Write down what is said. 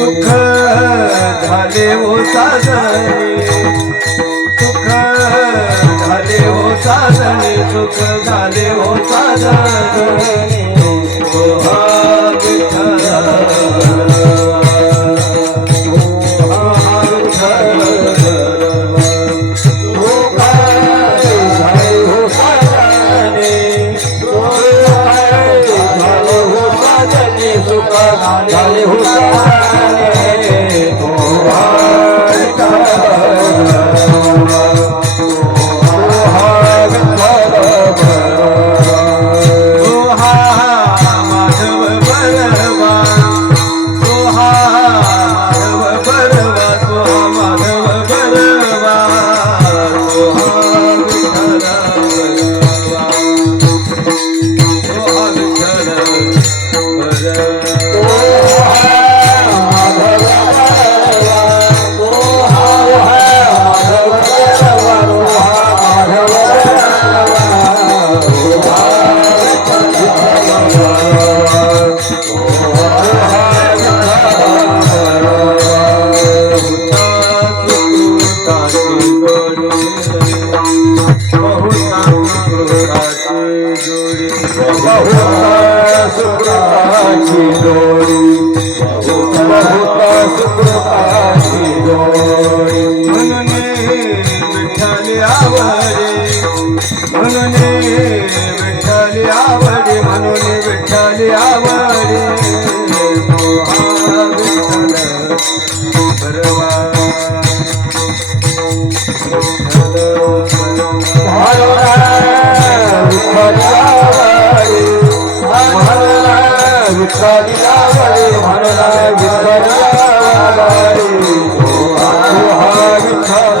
सुख झाले हो साजने सुख झाले हो साजने सुख झाले हो साजने झाले हो म्हणून विठ्ठल आवडे म्हणून विठ्ठल आवडे विठ्ठलीला वळे म्हणला विठ्ठलीला वळे विठ्ठल